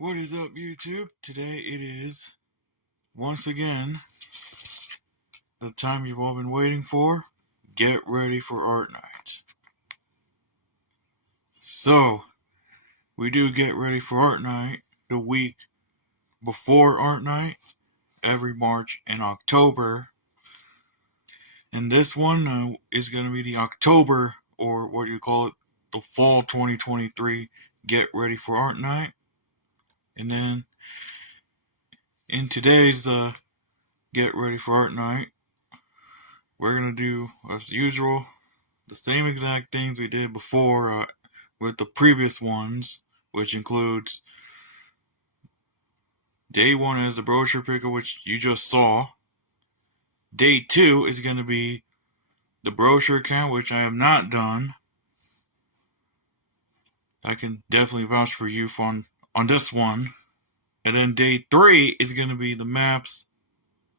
What is up, YouTube? Today it is, once again, the time you've all been waiting for. Get ready for Art Night. So, we do get ready for Art Night the week before Art Night, every March and October. And this one is going to be the October, or what do you call it, the Fall 2023 Get Ready for Art Night. And then, in today's Get Ready for Art Night, we're going to do, as usual, the same exact things we did before with the previous ones, which includes day one is the brochure picker, which you just saw. Day two is going to be the brochure account, which I have not done. I can definitely vouch for you on this one. And then day three is going to be the maps.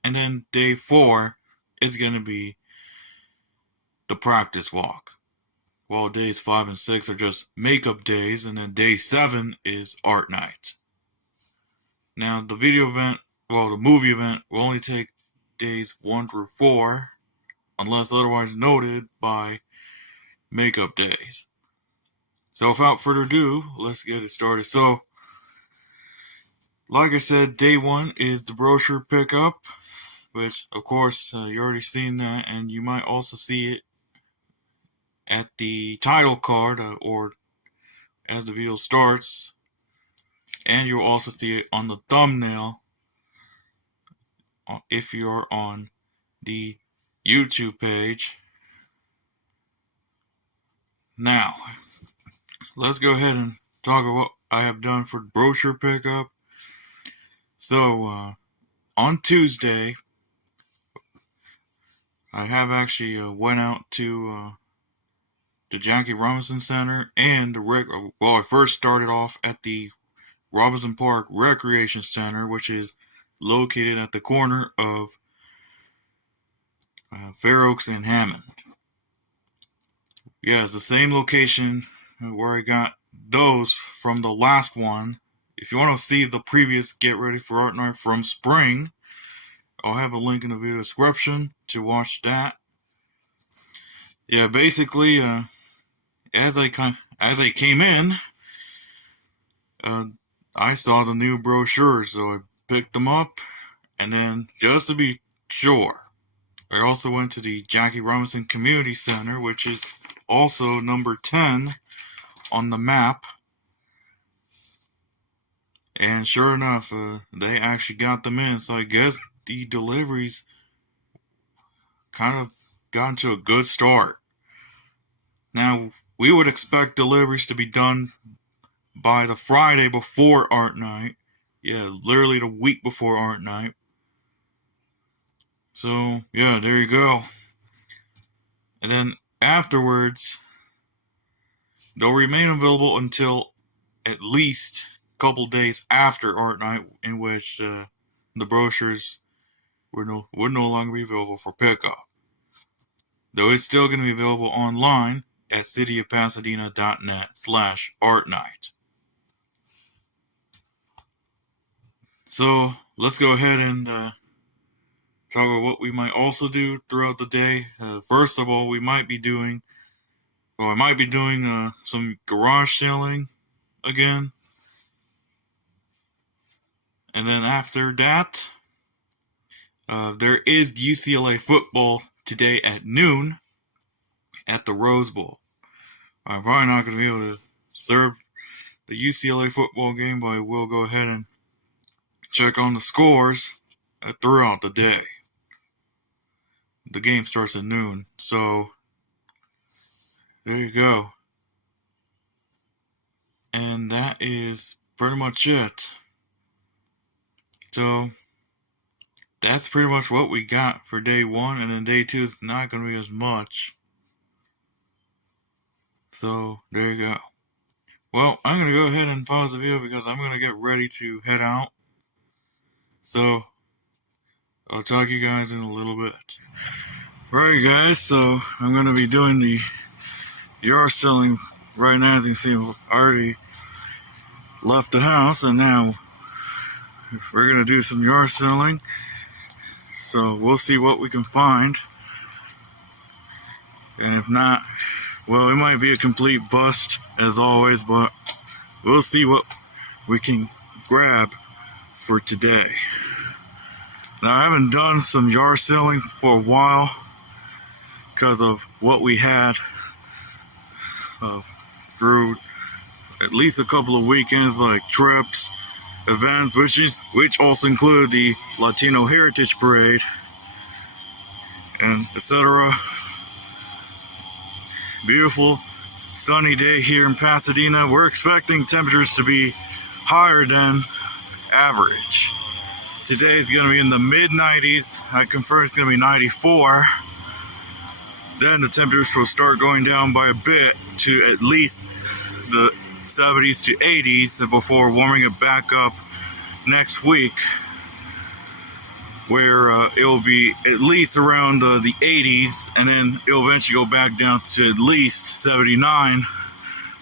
And then day four is going to be the practice walk. Well, days 5 and 6 are just makeup days, and then day 7 is art night. Now, the movie event will only take days 1 through 4, unless otherwise noted by makeup days. So, without further ado, let's get it started. So, like I said, day 1 is the brochure pickup, which, of course, you already seen that, and you might also see it at the title card, or as the video starts, and you'll also see it on the thumbnail if you're on the YouTube page. Now, let's go ahead and talk about what I have done for brochure pickup. So, on Tuesday, I have actually went out to the Jackie Robinson Center and I first started off at the Robinson Park Recreation Center, which is located at the corner of Fair Oaks and Hammond. Yeah, it's the same location where I got those from the last one. If you want to see the previous Get Ready for Art Night from spring, I'll have a link in the video description to watch that. Yeah, basically, as I came in, I saw the new brochures, so I picked them up, and then just to be sure, I also went to the Jackie Robinson Community Center, which is also number 10 on the map. And sure enough, they actually got them in, so I guess the deliveries kind of got into a good start. Now, we would expect deliveries to be done by the Friday before Art Night. Yeah, literally the week before Art Night. So, yeah, there you go. And then afterwards, they'll remain available until at least a couple days after Art Night, in which the brochures would no longer be available for pickup. Though it's still going to be available online at cityofpasadena.net/artnight. So, let's go ahead and talk about what we might also do throughout the day. First of all, I might be doing some garage selling again. And then after that, there is UCLA football today at noon at the Rose Bowl. I'm probably not going to be able to serve the UCLA football game, but I will go ahead and check on the scores throughout the day. The game starts at noon, so there you go. And that is pretty much it. So, that's pretty much what we got for day 1, and then day 2 is not going to be as much. So, there you go. Well, I'm going to go ahead and pause the video because I'm going to get ready to head out. So, I'll talk to you guys in a little bit. Right, guys, so I'm going to be doing the yard selling right now. As you can see, I've already left the house, and now we're gonna do some yard selling. So we'll see what we can find. And if not, well, it might be a complete bust as always, but we'll see what we can grab for today. Now, I haven't done some yard selling for a while because of what we had through at least a couple of weekends, like trips, events, which also include the Latino Heritage Parade and etc. Beautiful sunny day here in Pasadena. We're expecting temperatures to be higher than average. Today is going to be in the mid 90s. I confirm it's going to be 94. Then the temperatures will start going down by a bit to at least the 70s to 80s before warming it back up next week, where it will be at least around the 80s, and then it'll eventually go back down to at least 79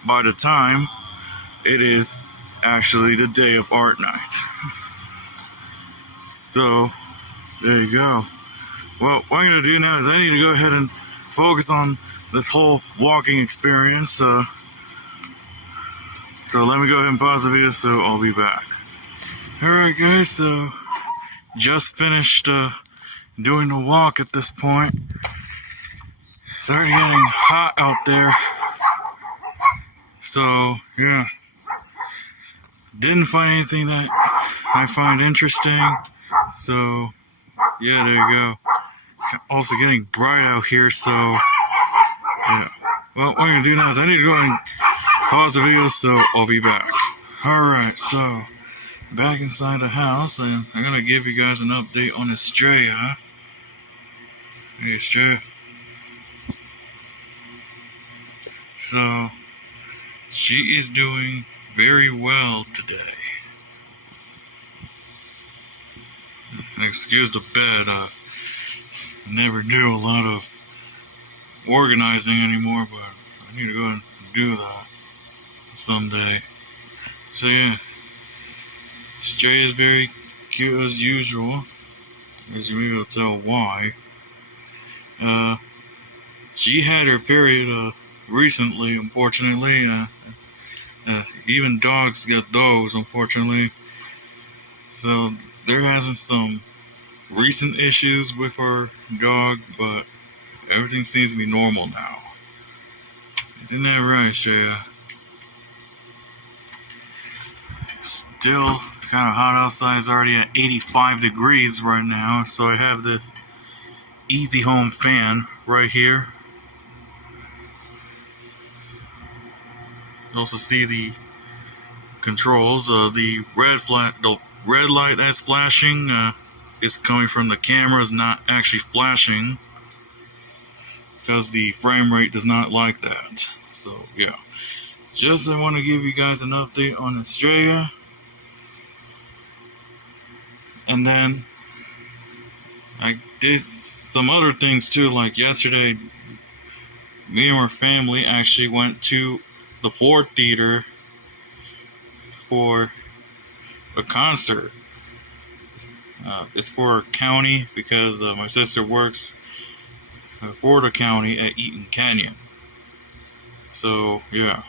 by the time it is actually the day of art night. So there you go. Well, what I'm going to do now is I need to go ahead and focus on this whole walking experience. So let me go ahead and pause the video, so I'll be back. Alright guys, so just finished doing the walk at this point. It's already getting hot out there. So, yeah. Didn't find anything that I find interesting. So, yeah, there you go. It's also getting bright out here, so, yeah. Well, what I'm going to do now is I need to go and pause the video, so I'll be back. Alright, so back inside the house, and I'm going to give you guys an update on Estrella. Hey, Estrella. So, she is doing very well today. Excuse the bed, I never do a lot of organizing anymore, but I need to go and do that someday. So yeah, Stray is very cute as usual, as you may be able to tell why. She had her period recently, unfortunately. Even dogs get those, unfortunately. So they're having some recent issues with our dog, but everything seems to be normal now. Isn't that right, Shreya? Still kind of hot outside. It's already at 85 degrees right now, so I have this Easy Home fan right here. You also see the controls. The red light that's flashing is coming from the camera, is not actually flashing because the frame rate does not like that. So yeah, just I want to give you guys an update on Estrella. And then I did some other things too, like yesterday me and my family actually went to the Ford Theater for a concert. It's for a county because my sister works for the county at Eaton Canyon. So yeah.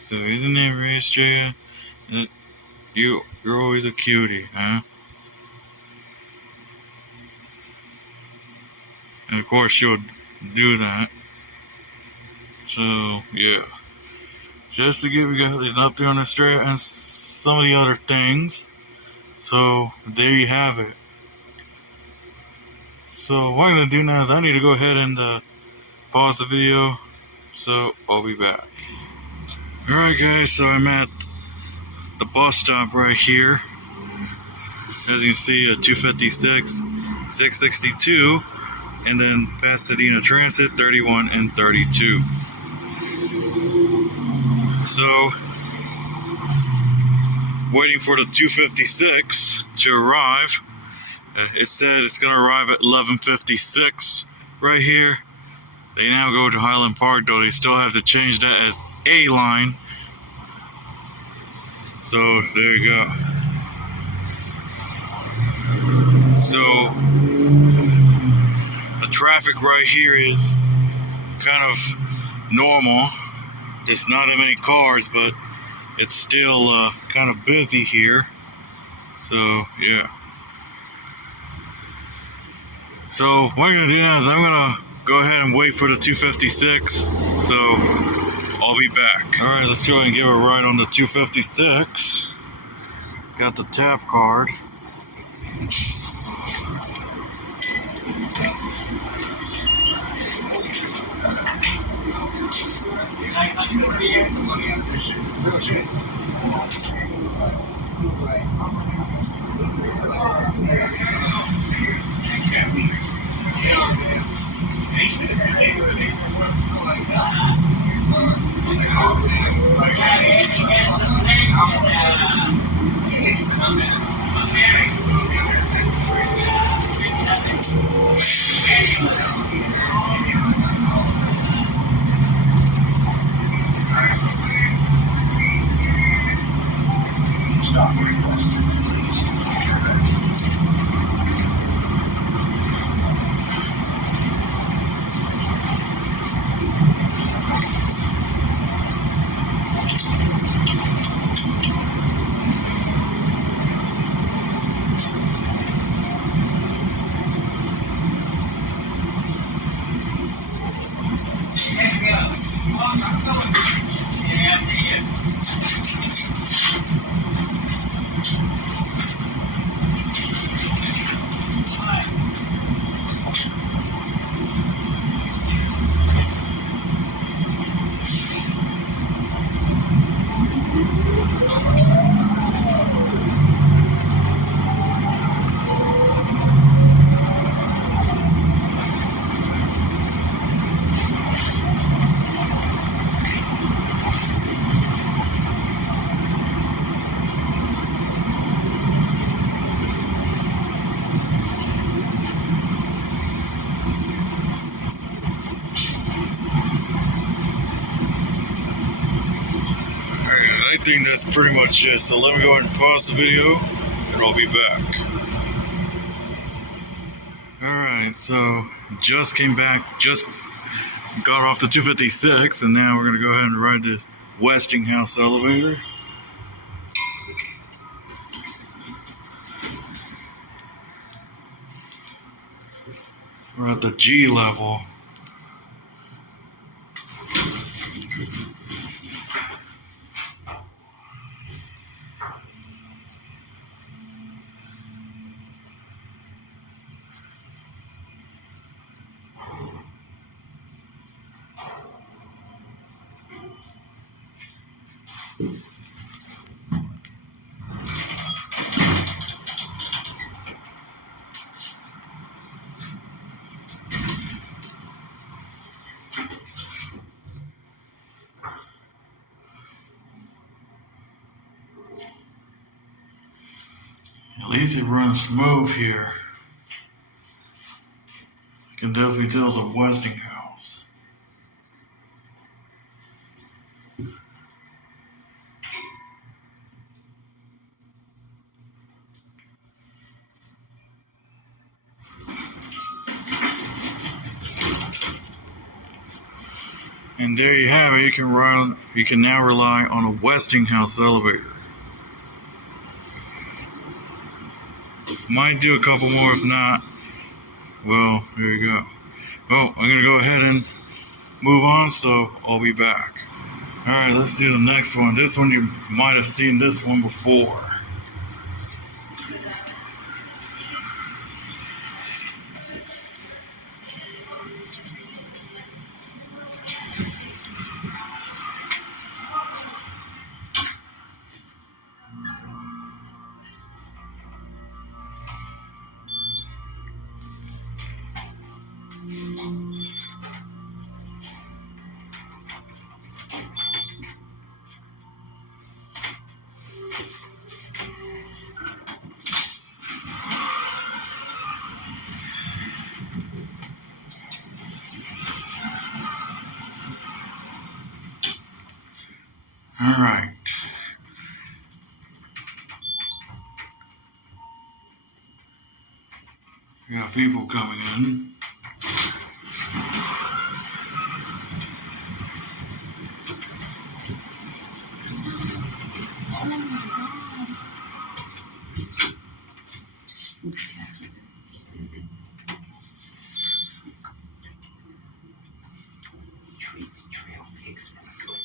So isn't it right, Estrella? You're always a cutie, huh? And of course she'll do that. So yeah. Just to give you guys an update on Estrella and some of the other things. So there you have it. So what I'm gonna do now is I need to go ahead and pause the video. So I'll be back. Alright guys, so I'm at the bus stop right here. As you can see, 256, 662, and then Pasadena Transit 31 and 32. So waiting for the 256 to arrive. It said it's gonna arrive at 11:56 right here. They now go to Highland Park, though they still have to change that as A line. So there you go. So the traffic right here is kind of normal. There's not that many cars, but it's still kind of busy here. So yeah. So what I'm gonna do now is I'm gonna go ahead and wait for the 256. So I'll be back. Alright, let's go ahead and give a ride on the 256. Got the tap card. I think that's pretty much it. So let me go ahead and pause the video and I'll be back. Alright, so just came back, just got off the 256, and now we're going to go ahead and ride this Westinghouse elevator. We're at the G level. At least it runs smooth here. I can definitely tell it's a Westinghouse. And there you have it. You can now rely on a Westinghouse elevator. Might do a couple more, if not, well, there you go. Well, I'm gonna go ahead and move on, so I'll be back. Alright, let's do the next one. This one, you might have seen this one before. Alright. of people coming in. Oh my god. Spectacular. Treats, trail pigs, and a foot.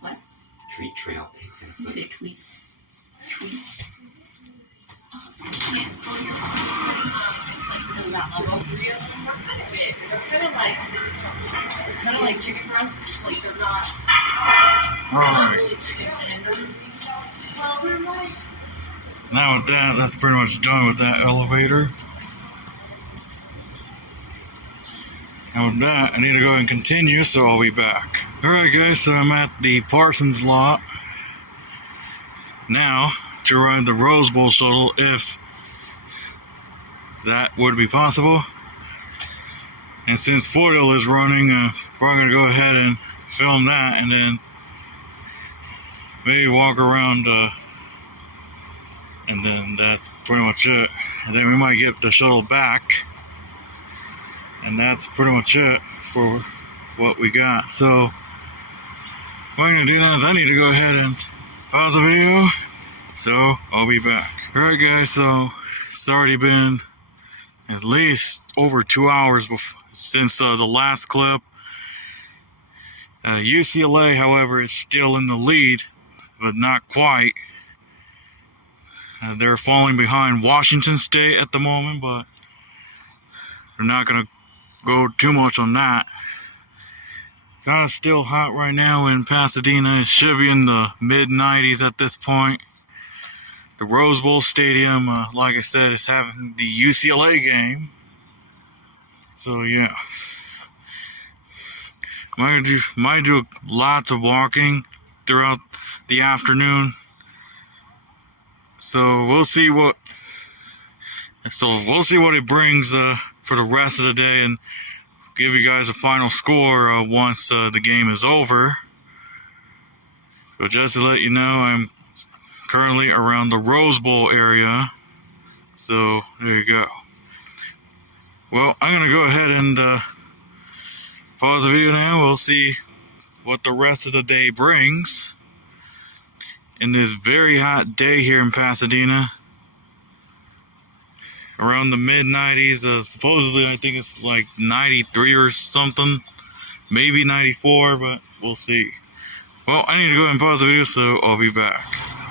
What? Treat, trail pigs, and a You foot. said tweets. Tweets. Oh, you can't spell your voice, but it's like this about level 3 of them. They're kind of big. They're kind of like chicken breasts. Like they're not Alright. really chicken tenders. Well, they're like. Now with that, that's pretty much done with that elevator. And with that, I need to go and continue, so I'll be back. Alright guys, so I'm at the Parsons lot now to ride the Rose Bowl shuttle if that would be possible. And since Fordale is running, we're going to go ahead and film that and then maybe walk around, and then that's pretty much it. And then we might get the shuttle back. And that's pretty much it for what we got. So what I'm going to do now is I need to go ahead and pause the video. So I'll be back. Alright guys, so it's already been at least over 2 hours since the last clip. UCLA, however, is still in the lead, but not quite. They're falling behind Washington State at the moment, but they're not going to go too much on that. Kind of still hot right now in Pasadena. It should be in the mid-90s at this point. The Rose Bowl Stadium, like I said, is having the UCLA game. So yeah, might do lots of walking throughout the afternoon. So we'll see what it brings for the rest of the day, and give you guys a final score once the game is over. But just to let you know, I'm currently around the Rose Bowl area. So there you go. Well, I'm gonna go ahead and pause the video now. We'll see what the rest of the day brings in this very hot day here in Pasadena. Around the mid-90s, supposedly I think it's like 93 or something, maybe 94, but we'll see. Well, I need to go ahead and pause the video, so I'll be back.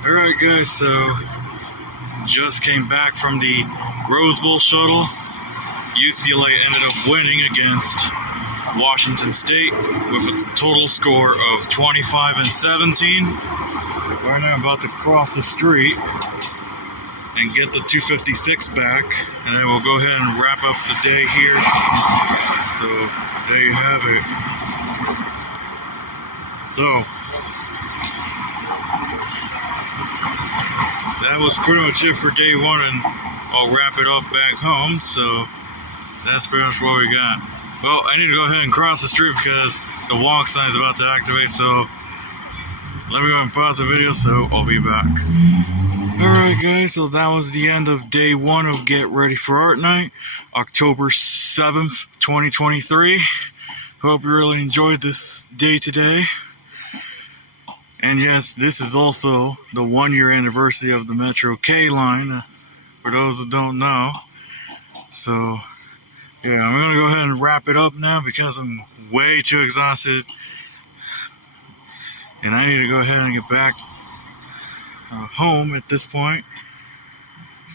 Alright guys, so just came back from the Rose Bowl shuttle. UCLA ended up winning against Washington State with a total score of 25-17. Right now I'm about to cross the street and get the 256 back, and then we'll go ahead and wrap up the day here. So there you have it. So that was pretty much it for day one, and I'll wrap it up back home. So that's pretty much what we got. Well, I need to go ahead and cross the street because the walk sign is about to activate, so let me go and pause the video, so I'll be back. Alright guys, so that was the end of day one of Get Ready for Art Night, October 7th, 2023. Hope you really enjoyed this day today. And yes, this is also the 1-year anniversary of the Metro K line, for those who don't know. So yeah, I'm going to go ahead and wrap it up now because I'm way too exhausted. And I need to go ahead and get back home at this point.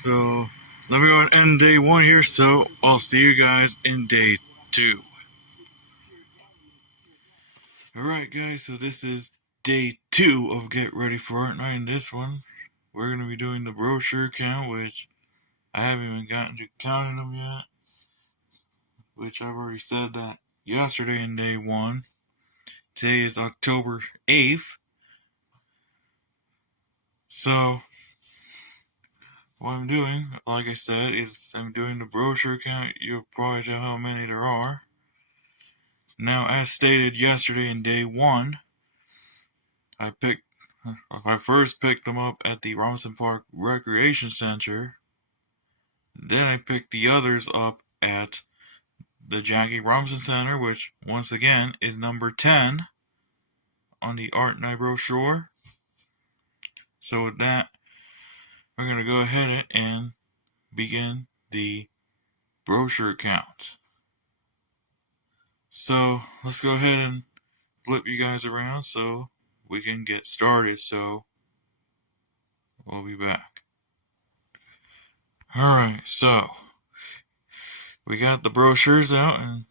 So let me go and end day one here, so I'll see you guys in day two. Alright guys, so this is day two of Get Ready for Art Night. In this one, we're going to be doing the brochure count, which I haven't even gotten to counting them yet, which I've already said that yesterday in day one. Today is October 8th. So what I'm doing, like I said, is I'm doing the brochure count. You'll probably tell how many there are. Now, as stated yesterday in day one, I first picked them up at the Robinson Park Recreation Center. Then I picked the others up at the Jackie Robinson Center, which once again is number 10 on the Art Night brochure. So with that, we're going to go ahead and begin the brochure count. So let's go ahead and flip you guys around so we can get started. So we'll be back. Alright, so we got the brochures out, and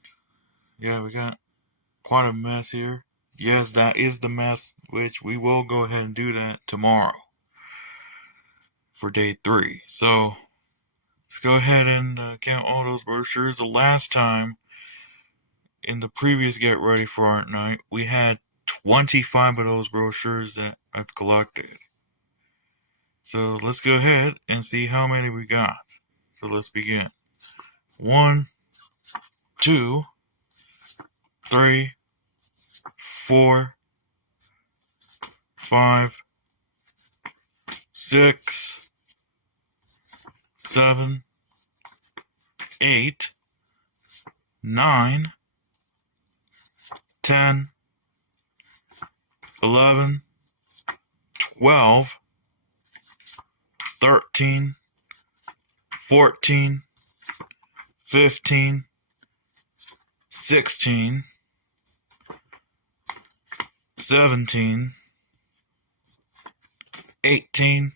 yeah, we got quite a mess here. Yes, that is the mess, which we will go ahead and do that tomorrow for day 3. So let's go ahead and count all those brochures. The last time in the previous Get Ready for Art Night, we had 25 of those brochures that I've collected. So let's go ahead and see how many we got. So let's begin. 1, 2, 3, 4, 5, 6, 7, 8, 9, 10, 11, 12, 13, 14, 15, 16, 17, 18,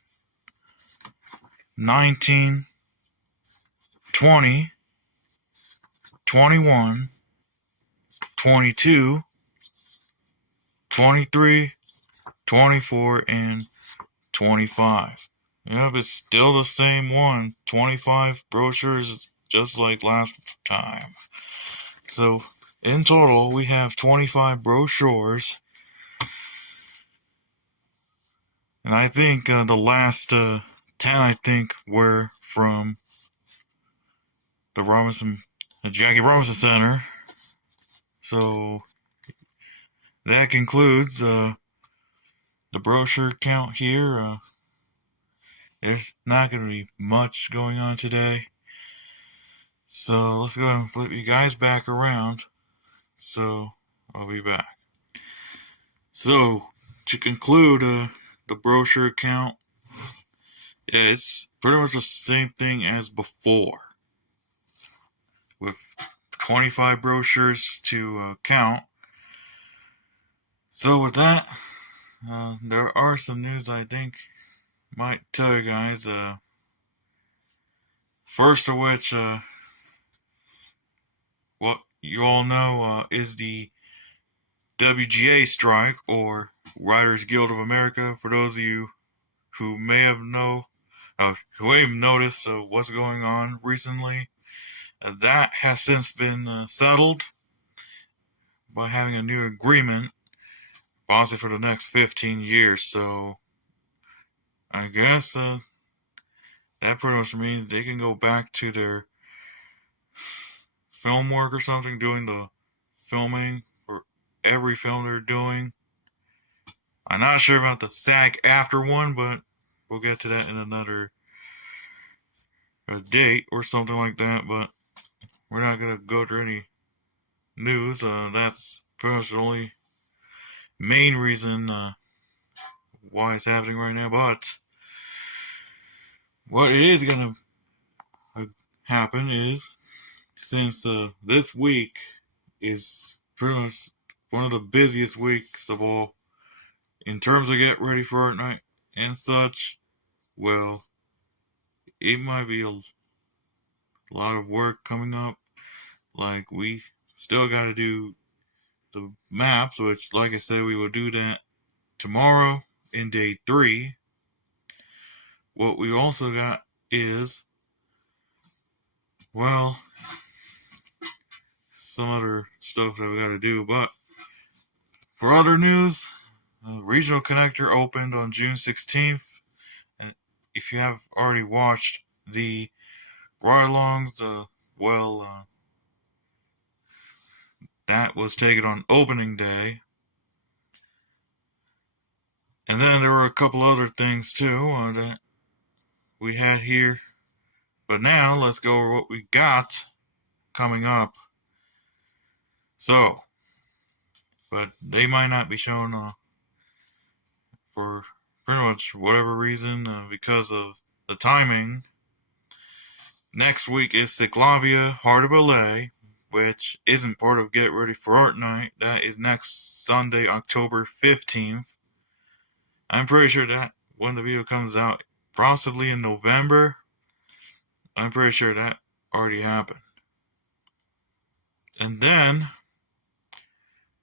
19, 20, 21, 22, 23, 24, and 25. Yep, it's still the same one. 25 brochures, just like last time. So, in total, we have 25 brochures. And I think the last 10, I think, were from the Jackie Robinson Center. So, that concludes the brochure count here. There's not going to be much going on today. So let's go ahead and flip you guys back around. So I'll be back. So to conclude the brochure count, it's pretty much the same thing as before, with 25 brochures to count. So with that, there are some news I think might tell you guys. First of which, what you all know is the WGA strike, or Writers Guild of America. For those of you who may have noticed what's going on recently, that has since been settled by having a new agreement, possibly for the next 15 years. So I guess that pretty much means they can go back to their film work or something, doing the filming for every film they're doing. I'm not sure about the SAG-AFTRA one, but we'll get to that in another date or something like that. But we're not going to go through any news. That's pretty much the only main reason why it's happening right now. But what is going to happen is, since this week is pretty much one of the busiest weeks of all in terms of Get Ready for Art Night and such, well, it might be a lot of work coming up. Like, we still got to do the maps, which, like I said, we will do that tomorrow in day 3. What we also got is, well, some other stuff that we got to do. But for other news, Regional Connector opened on June 16th. And if you have already watched the ride-alongs, that was taken on opening day. And then there were a couple other things too that we had here. But now let's go over what we got coming up. So, but they might not be shown for pretty much whatever reason because of the timing. Next week is Ciclavia Heart of LA, which isn't part of Get Ready for Art Night. That is next Sunday, October 15th. I'm pretty sure that when the video comes out, possibly in November, I'm pretty sure that already happened. And then,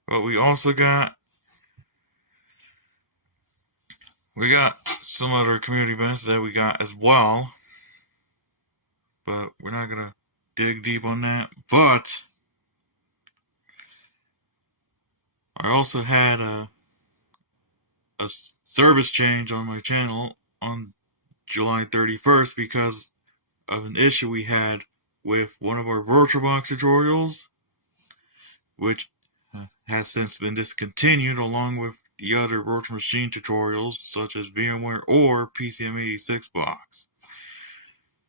what we also got, we got some other community events that we got as well, but we're not gonna dig deep on that. But I also had a service change on my channel on July 31st because of an issue we had with one of our VirtualBox tutorials, which has since been discontinued along with the other virtual machine tutorials such as VMware or PCM86 box.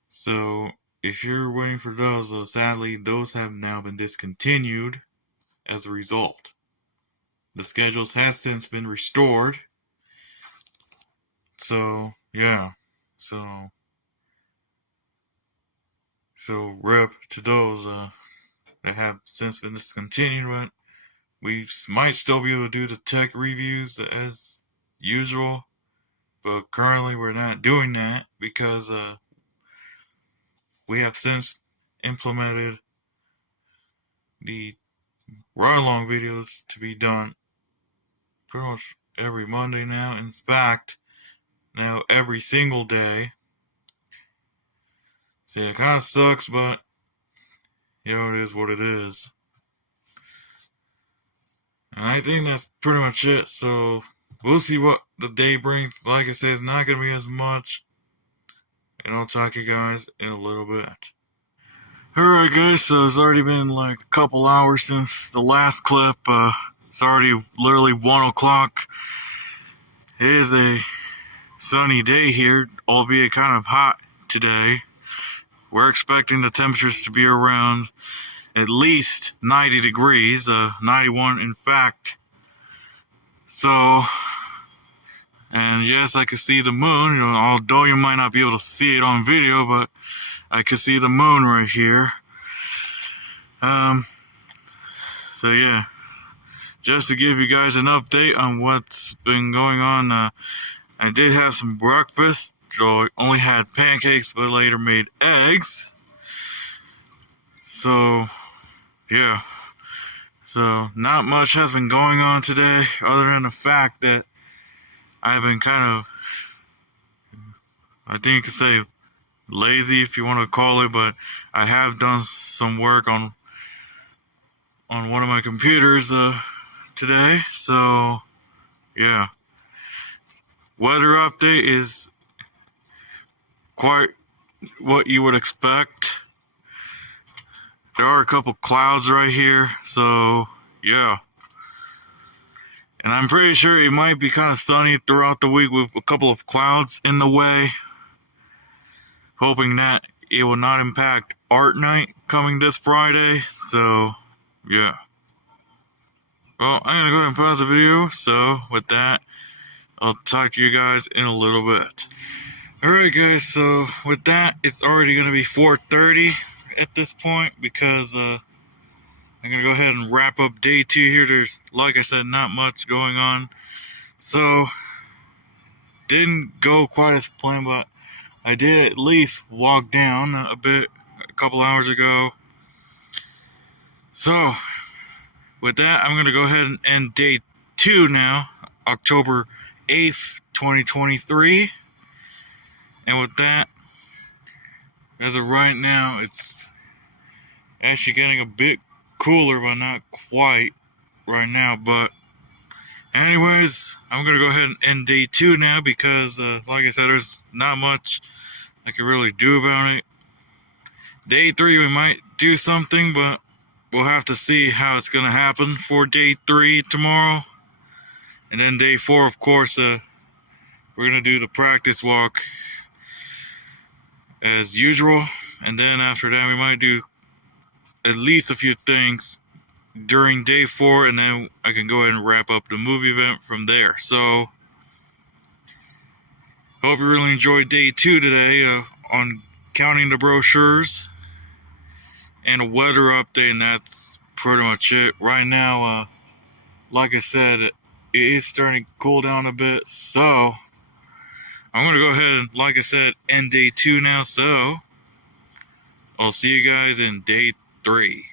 So if you're waiting for those, sadly those have now been discontinued as a result. The schedules have since been restored. So yeah, so rip to those that have since been discontinued, but we might still be able to do the tech reviews as usual, but currently we're not doing that because we have since implemented the ride-along videos to be done pretty much every Monday now. In fact, now every single day. So yeah, it kind of sucks, but you know, it is what it is. And I think that's pretty much it. So we'll see what the day brings. Like I said, it's not going to be as much. And I'll talk to you guys in a little bit. Alright guys, so it's already been like a couple hours since the last clip. It's already literally 1 o'clock. It is a sunny day here, albeit kind of hot today. We're expecting the temperatures to be around at least 90 degrees, 91 in fact. So, and yes, I could see the moon, you know, although you might not be able to see it on video, but I could see the moon right here. So yeah, just to give you guys an update on what's been going on, I did have some breakfast. So I only had pancakes, but later made eggs. So, yeah. So, not much has been going on today, other than the fact that I've been kind of, I think you could say, lazy if you want to call it, but I have done some work on one of my computers today. So, yeah. Weather update is quite what you would expect. There are a couple clouds right here, so yeah. And I'm pretty sure it might be kind of sunny throughout the week with a couple of clouds in the way. Hoping that it will not impact art night coming this Friday, so yeah. Well, I'm gonna go ahead and pause the video, so with that, I'll talk to you guys in a little bit. Alright guys, so with that, it's already going to be 4:30 at this point because I'm going to go ahead and wrap up day 2 here. There's, like I said, not much going on. So, didn't go quite as planned, but I did at least walk down a bit a couple hours ago. So, with that, I'm going to go ahead and end day 2 now, October 8th, 2023. And with that, as of right now, it's actually getting a bit cooler, but not quite right now. But anyways, I'm going to go ahead and end day 2 now because, like I said, there's not much I can really do about it. Day 3, we might do something, but we'll have to see how it's going to happen for day 3 tomorrow. And then day 4, of course, we're going to do the practice walk as usual, and then after that we might do at least a few things during day 4, and then I can go ahead and wrap up the movie event from there. So, hope you really enjoyed day 2 today on counting the brochures and a weather update, and that's pretty much it. Right now, like I said, it is starting to cool down a bit, so I'm going to go ahead and, like I said, end day 2 now, so I'll see you guys in day 3.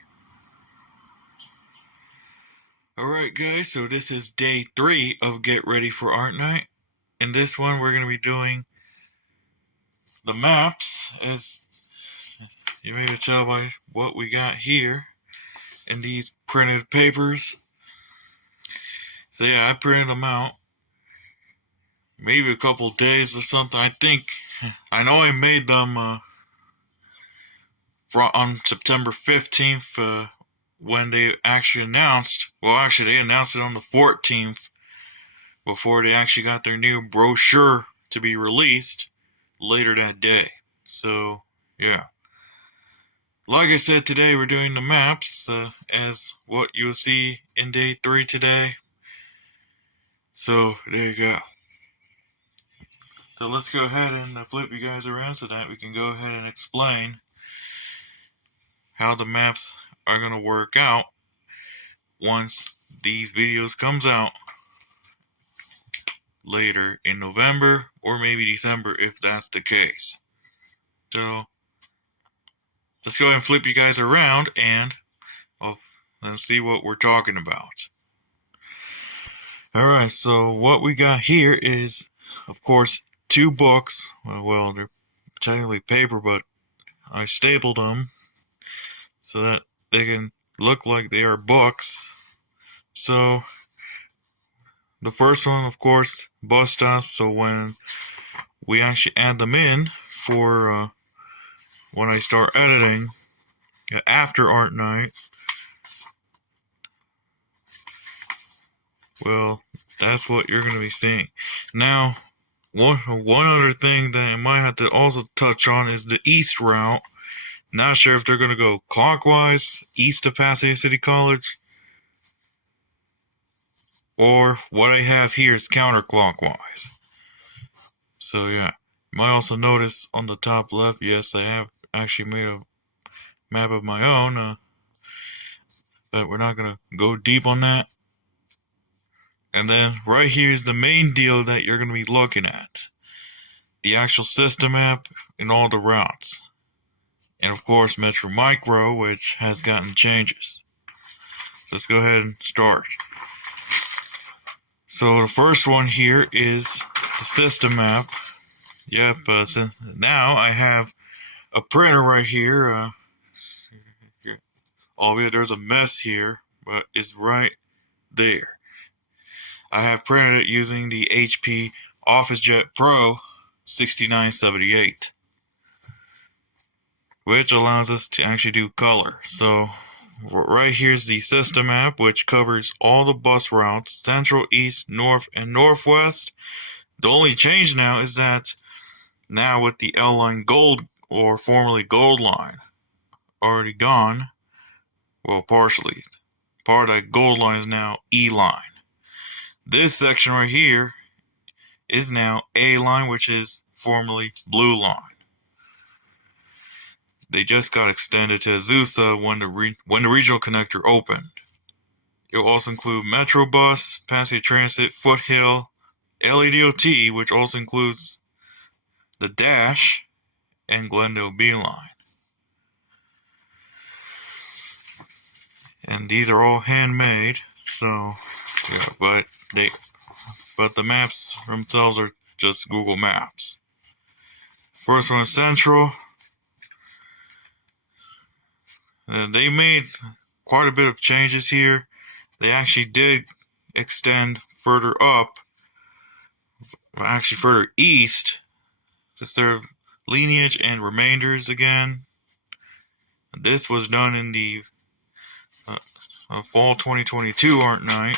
Alright guys, so this is day 3 of Get Ready for Art Night. In this one, we're going to be doing the maps, as you may tell by what we got here in these printed papers. So yeah, I printed them out. Maybe a couple days or something. I know I made them on September 15th when they actually announced, they announced it on the 14th before they actually got their new brochure to be released later that day. So, yeah. Like I said, today we're doing the maps as what you'll see in day 3 today. So, there you go. So let's go ahead and flip you guys around so that we can go ahead and explain how the maps are going to work out once these videos comes out later in November or maybe December if that's the case. So let's go ahead and flip you guys around and let's see what we're talking about. Alright, so what we got here is, of course, 2 books. Well, they're technically paper, but I stapled them so that they can look like they are books. So the first one, of course, bus stops. So when we actually add them in for when I start editing after Art Night, well, that's what you're going to be seeing. Now, one other thing that I might have to also touch on is the east route. Not sure if they're going to go clockwise, east of Pasadena City College, or what I have here is counterclockwise. So yeah, you might also notice on the top left, yes, I have actually made a map of my own, but we're not going to go deep on that. And then right here is the main deal that you're going to be looking at. The actual system map and all the routes. And of course Metro Micro, which has gotten changes. Let's go ahead and start. So the first one here is the system map. Yep, so now I have a printer right here. Albeit there's a mess here, but it's right there. I have printed it using the HP OfficeJet Pro 6978, which allows us to actually do color. So right here's the system map, which covers all the bus routes, central, east, north, and northwest. The only change now is that now with the L line gold, or formerly gold line, already gone, well, partially, part of that gold line is now E line. This section right here is now A line, which is formerly blue line. They just got extended to Azusa when the regional connector opened. It will also include Metrobus, Pasadena Transit, Foothill, LADOT, which also includes the Dash, and Glendale B line. And these are all handmade, so yeah, but the maps themselves are just Google Maps. First one is Central. They made quite a bit of changes here. They actually did extend further up, actually further east, to serve lineage and remainders again. This was done in the fall 2022 Art Night.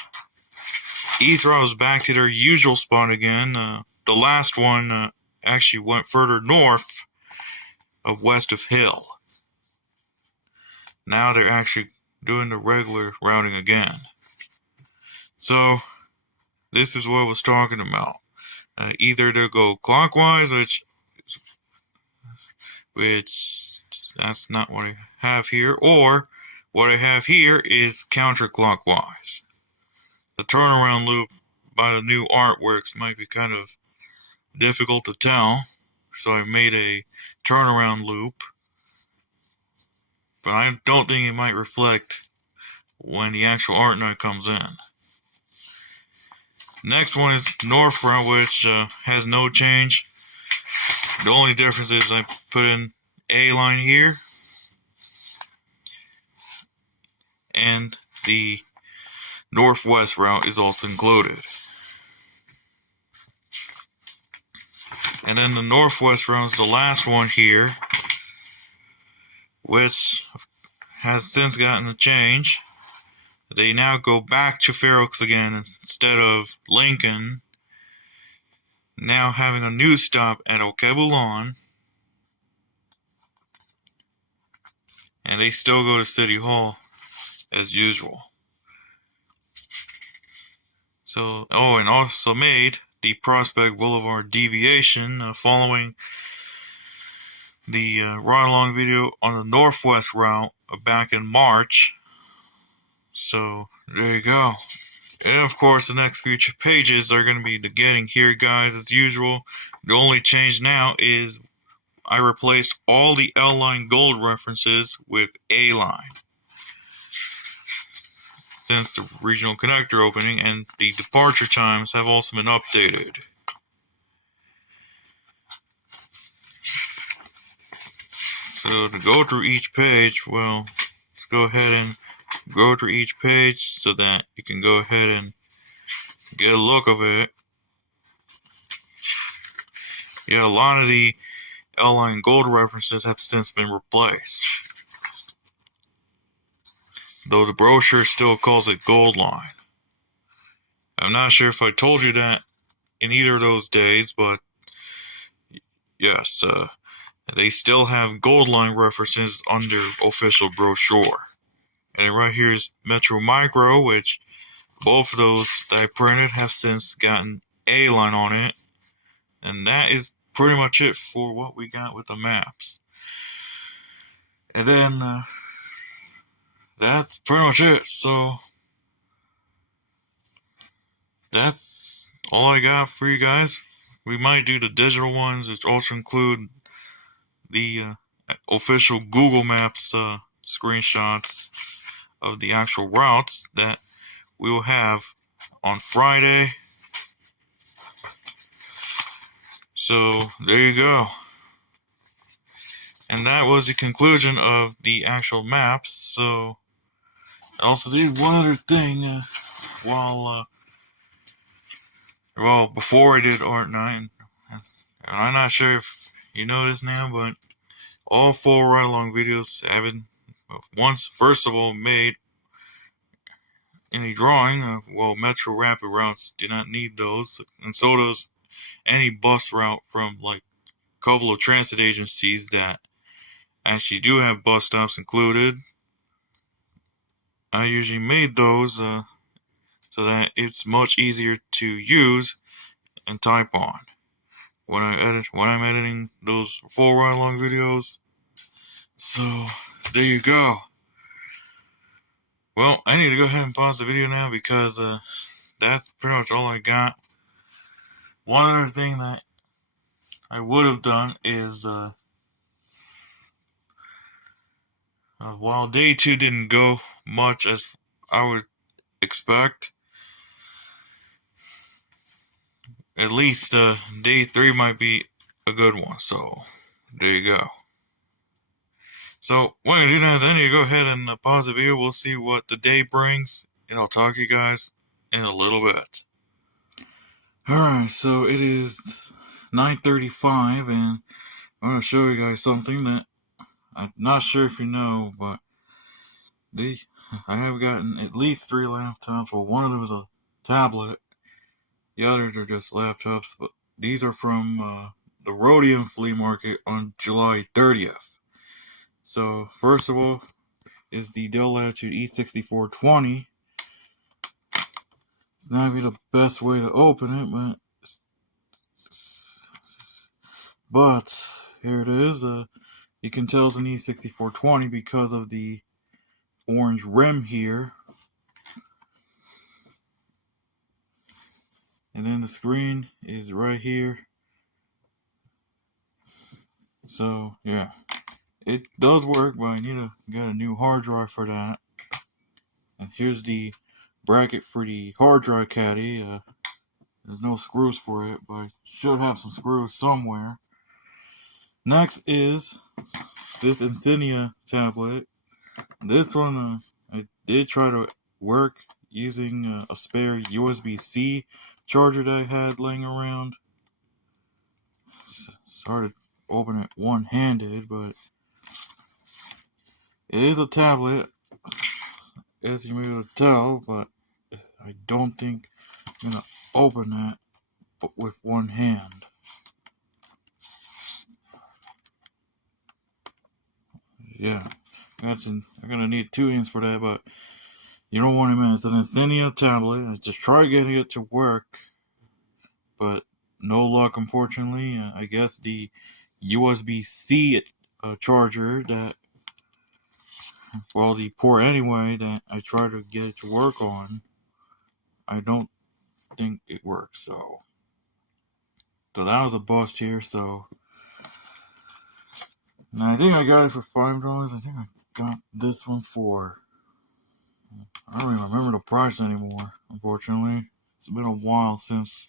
East route was back to their usual spot again. The last one actually went further north of west of Hill. now they're actually doing the regular routing again. So this is what I was talking about. Either they'll go clockwise, which that's not what I have here, or what I have here is counterclockwise. The turnaround loop by the new artworks might be kind of difficult to tell, so I made a turnaround loop, but I don't think it might reflect when the actual art night comes in. Next one is north route, which has no change. The only difference is I put in A line here, and the northwest route is also included. And then the northwest route is the last one here, which has since gotten a change. They now go back to Fair Oaks again instead of Lincoln, now having a new stop at Okebulon, and they still go to City Hall as usual. So, and also made the Prospect Boulevard deviation following the ride-along video on the northwest route back in March. So there you go. And of course, the next future pages are going to be the Getting Here guys as usual. The only change now is I replaced all the L line gold references with A line since the regional connector opening, and the departure times have also been updated. So to go through each page, well, let's go ahead and go through each page so that you can go ahead and get a look of it. Yeah, a lot of the L-line gold references have since been replaced, though the brochure still calls it gold line. I'm not sure if I told you that in either of those days, but yes, they still have gold line references on their official brochure. And right here is Metro Micro, which both of those that I printed have since gotten A line on it. And that is pretty much it for what we got with the maps. And then that's pretty much it. So that's all I got for you guys. We might do the digital ones, which also include the official Google Maps screenshots of the actual routes that we will have on Friday. So there you go. And that was the conclusion of the actual maps. So I also did one other thing before I did Art Night. And I'm not sure if you noticed now, but all 4 ride-along videos have been first of all made any drawing. Metro Rapid routes do not need those, and so does any bus route from like a couple of transit agencies that actually do have bus stops included. I usually made those so that it's much easier to use and type on when I'm editing those 4 ride-along videos. So there you go. Well, I need to go ahead and pause the video now because that's pretty much all I got. One other thing that I would have done is while day 2 didn't go much as I would expect, at least day 3 might be a good one. So there you go. So what I'm going to do now is I need to go ahead and pause the video. We'll see what the day brings, and I'll talk to you guys in a little bit. Alright, so it is 9:35, and I'm going to show you guys something that I'm not sure if you know, but I have gotten at least 3 laptops. Well, one of them is a tablet. The others are just laptops, but these are from the Rhodium Flea Market on July 30th. So, first of all, is the Dell Latitude E6420. It's not gonna be the best way to open it, but here it is. You can tell it's an E6420 because of the orange rim here. And then the screen is right here. So yeah, it does work, but I need to get a new hard drive for that. And here's the bracket for the hard drive caddy. There's no screws for it, but I should have some screws somewhere. Next is this Insignia tablet. This one I did try to work using a spare USB-C charger that I had laying around. It's hard to open it one-handed, but it is a tablet, as you may be able to tell, but I don't think I'm going to open that with one hand. Yeah, I'm going to need two hands for that, but you don't want it, man. It's an Insignia tablet. I just tried getting it to work, but no luck, unfortunately. I guess the USB-C charger that, well, the port anyway, that I tried to get it to work on, I don't think it works. So that was a bust here. So, and I think I got it for $5. I think I got this one for, I don't even remember the price anymore, unfortunately. It's been a while since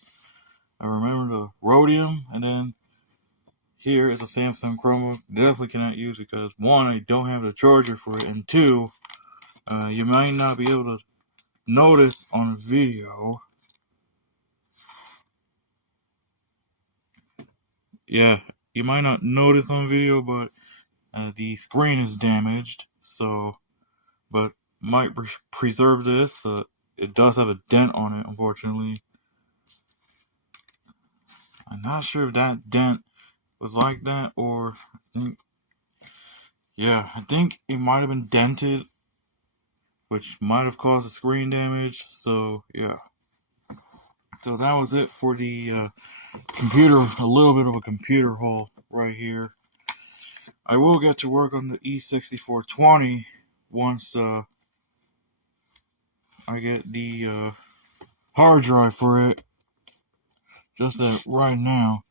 I remember the Rhodium, and then here is a Samsung Chromebook. Definitely cannot use it because, one, I don't have the charger for it, and two, you might not be able to notice on video. Yeah, you might not notice on video, but the screen is damaged, so, but might preserve this. It does have a dent on it, unfortunately. I'm not sure if that dent was like that, or I think it might have been dented, which might have caused the screen damage. So yeah, so that was it for the computer. A little bit of a computer haul right here. I will get to work on the E6420 once I get the hard drive for it. Just that right now,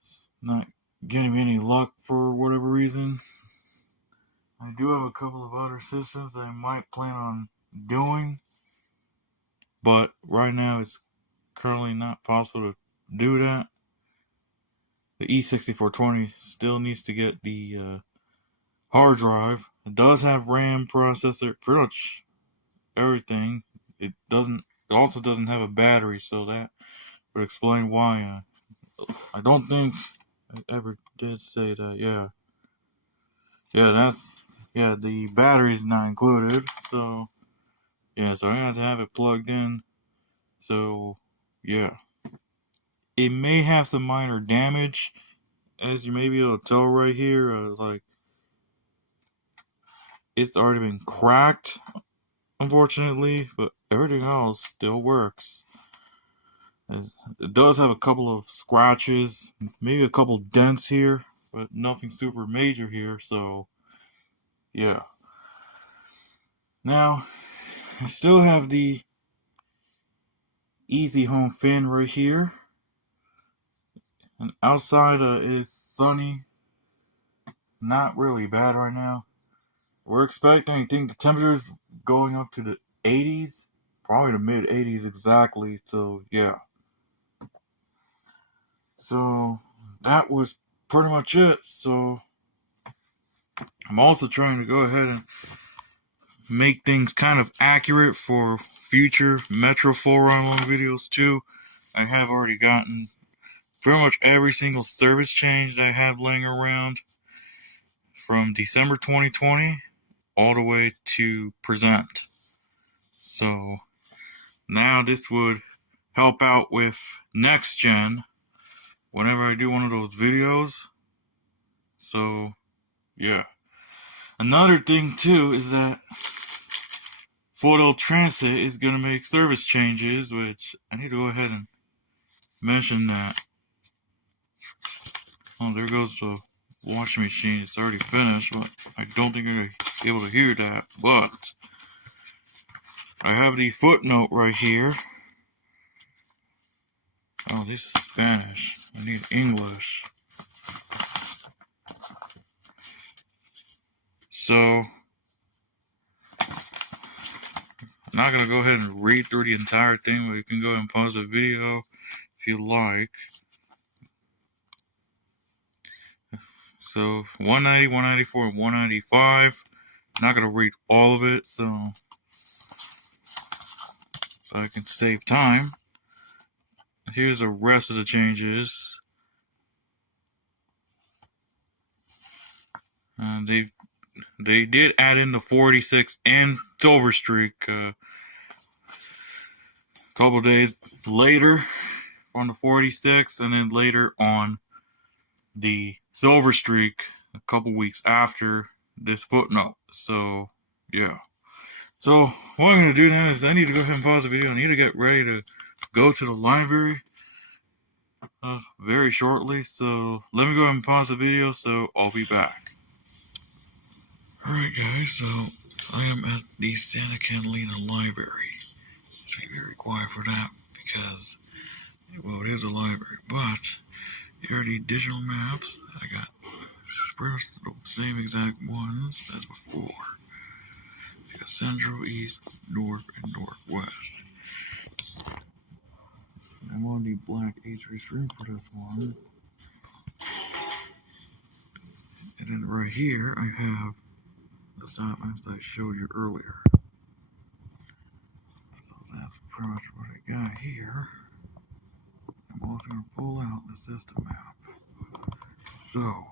it's not getting me any luck for whatever reason. I do have a couple of other systems that I might plan on doing, but right now it's currently not possible to do that. The E6420 still needs to get the hard drive. It does have RAM, processor, pretty much everything. It also doesn't have a battery, so that would explain why. I don't think I ever did say that. Yeah, the battery's not included. So yeah, so I have to have it plugged in. So yeah, it may have some minor damage, as you may be able to tell right here. Like, it's already been cracked, unfortunately, but everything else still works. It does have a couple of scratches, maybe a couple dents here, but nothing super major here, so yeah. Now, I still have the Easy Home fan right here, and outside is sunny, not really bad right now. We're expecting, I think, the temperature's going up to the 80s, probably the mid 80s exactly, so yeah. So that was pretty much it. So I'm also trying to go ahead and make things kind of accurate for future Metro 4 run videos too. I have already gotten pretty much every single service change that I have laying around from December 2020 all the way to present. So now this would help out with next gen whenever I do one of those videos. So yeah. Another thing too is that Ford Transit is going to make service changes, which I need to go ahead and mention that. Oh, there goes the washing machine. It's already finished, but I don't think you're going to be able to hear that. But I have the footnote right here. Oh, this is Spanish. I need English. So, I'm not going to go ahead and read through the entire thing, but you can go ahead and pause the video if you like. So, 190, 194, and 195. I'm not going to read all of it, so I can save time. Here's the rest of the changes. They did add in the 46 and Silver Streak a couple days later on the 46, and then later on the Silver Streak a couple weeks after this footnote. So, yeah. So, what I'm going to do now is I need to go ahead and pause the video. I need to get ready to go to the library very shortly. So, let me go ahead and pause the video, so I'll be back. Alright guys, so I am at the Santa Catalina Library. Should be very quiet for that because, well, it is a library, but here are the digital maps. I got the same exact ones as before. I got Central, East, North, and Northwest. I'm on the black H3 screen for this one. And then right here I have the stop maps I showed you earlier. So that's pretty much what I got here. I'm also going to pull out the system map. So,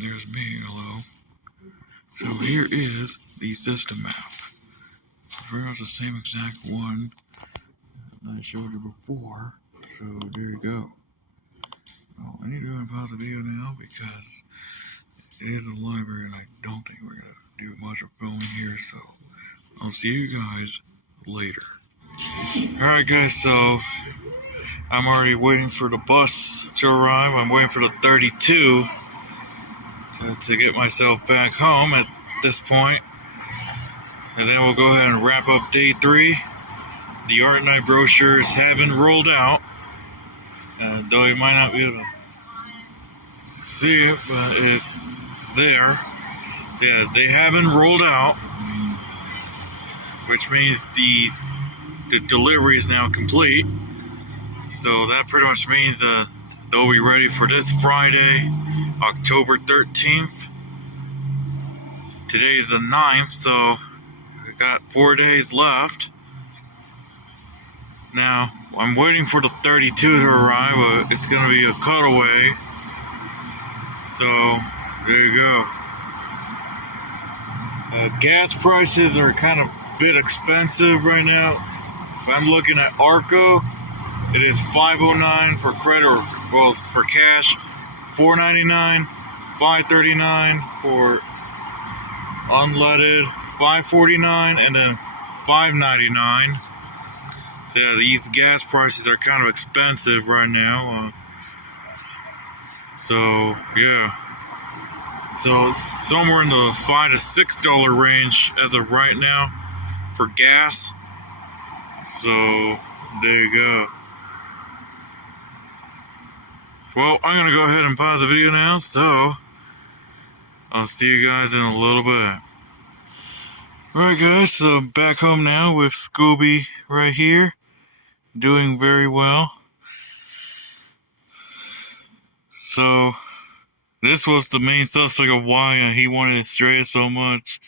there's me, hello. So here is the system map. It's very much the same exact one that I showed you before. So there you go. Well, I need to go and pause the video now because it is a library and I don't think we're going to do much of filming here. So I'll see you guys later. Alright guys, so I'm already waiting for the bus to arrive. I'm waiting for the 32 to get myself back home at this point. And then we'll go ahead and wrap up day 3. The Art Night brochures have been rolled out. Though you might not be able to see it, but it's there. Yeah, they have been rolled out, which means the delivery is now complete. So that pretty much means they'll be ready for this Friday, October 13th. Today is the 9th, so I got 4 days left. Now, I'm waiting for the 32 to arrive, but it's going to be a cutaway. So, there you go. Gas prices are kind of a bit expensive right now. If I'm looking at Arco, it is $5.09 for credit, or well, it's for cash, $4.99, $5.39 for unleaded, $5.49, and then $5.99. So yeah, these gas prices are kind of expensive right now. So yeah, so it's somewhere in the $5 to $6 range as of right now for gas. So there you go. Well, I'm gonna go ahead and pause the video now, so I'll see you guys in a little bit. Alright guys, so back home now with Scooby right here, doing very well. So this was the main suspect of why he wanted to stray so much,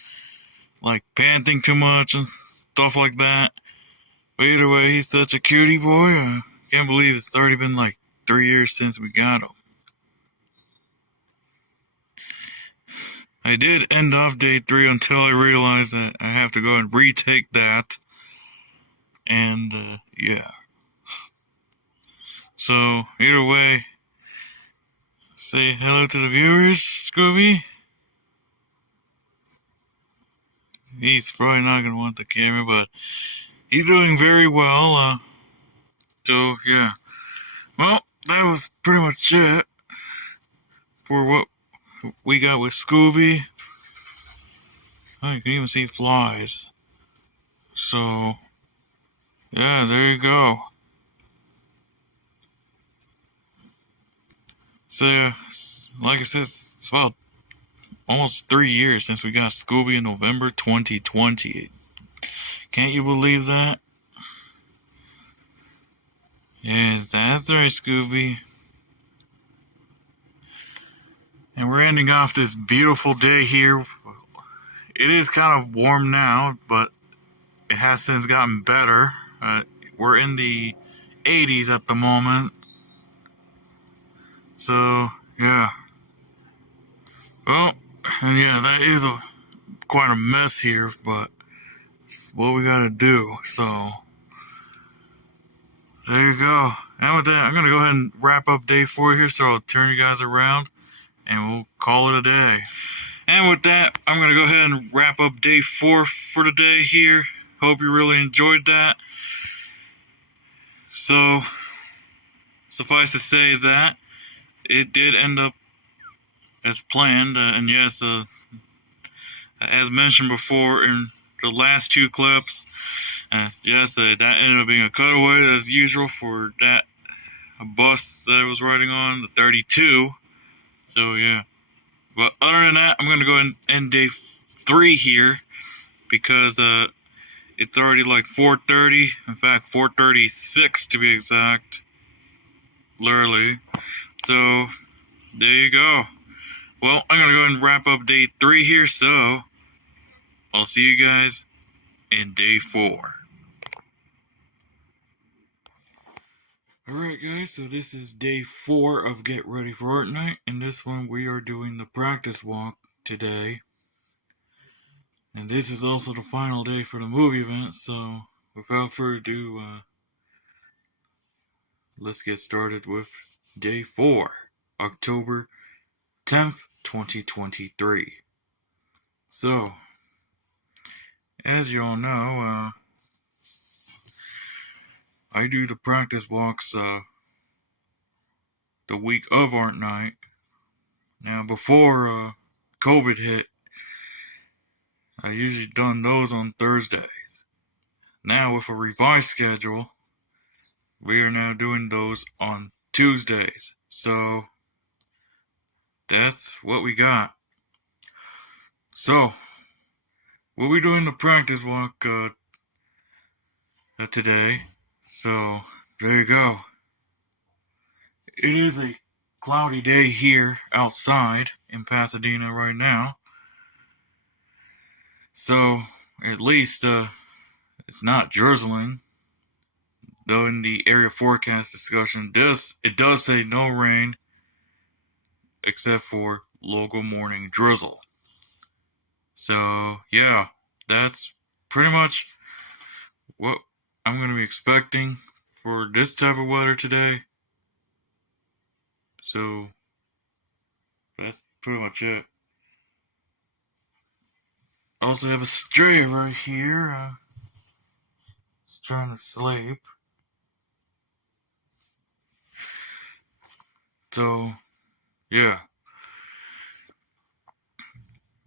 like panting too much and stuff like that. But either way, he's such a cutie boy. I can't believe it's already been like 3 years since we got him. I did end off day 3 until I realized that I have to go and retake that. And, yeah. So, either way, Say hello to the viewers, Scooby. He's probably not gonna want the camera, but he's doing very well. So yeah. Well, that was pretty much it for what we got with Scooby. Oh, you can even see flies. So yeah, there you go. So like I said, it's about almost 3 years since we got Scooby in November 2020. Can't you believe that? Yes, that's right, Scooby. And we're ending off this beautiful day here. It is kind of warm now, but it has since gotten better. We're in the 80s at the moment. So, yeah. Well, and yeah, that is quite a mess here, but it's what we gotta do. So, there you go. And with that, I'm gonna go ahead and wrap up day 4 here, so I'll turn you guys around, and we'll call it a day. And with that, I'm gonna go ahead and wrap up day 4 for today here. Hope you really enjoyed that. So, suffice to say that it did end up as planned, and yes, as mentioned before in the last 2 clips, yes, that ended up being a cutaway as usual for that bus that I was riding on, the 32. So yeah, but other than that, I'm gonna go ahead and end day 3 here because it's already like 4:30. In fact, 4:36 to be exact. Literally. So there you go. Well, I'm gonna go ahead and wrap up day 3 here. So I'll see you guys in day 4. Alright guys, so this is day 4 of Get Ready for Fortnite. In this one we are doing the practice walk today. And this is also the final day for the movie event, so without further ado, let's get started with day 4, October 10th, 2023. So, as you all know, I do the practice walks the week of Art Night. Now, before COVID hit, I usually done those on Thursdays. Now, with a revised schedule, we are now doing those on Tuesdays. So, that's what we got. So, we'll be doing the practice walk today. So, there you go. It is a cloudy day here outside in Pasadena right now. So, at least it's not drizzling. Though in the area forecast discussion, it does say no rain except for local morning drizzle. So, yeah, that's pretty much what I'm going to be expecting for this type of weather today. So, that's pretty much it. I also have a stray right here. It's trying to sleep. So, yeah.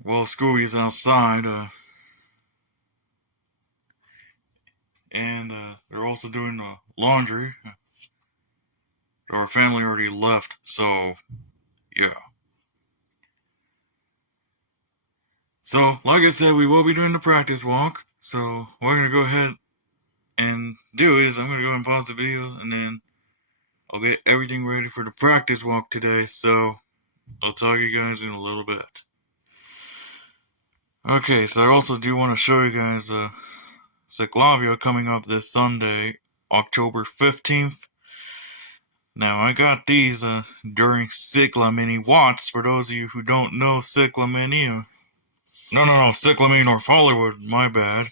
Well, Scooby's outside, and they're also doing the laundry. Our family already left, so yeah. So, like I said, we will be doing the practice walk. So, what we're gonna go ahead and do is I'm gonna go and pause the video, and then I'll get everything ready for the practice walk today. So, I'll talk to you guys in a little bit. Okay, so I also do want to show you guys Cyclavia coming up this Sunday, October 15th. Now, I got these during Cyclamini Watts. For those of you who don't know Cyclamini, Cyclamini North Hollywood, my bad.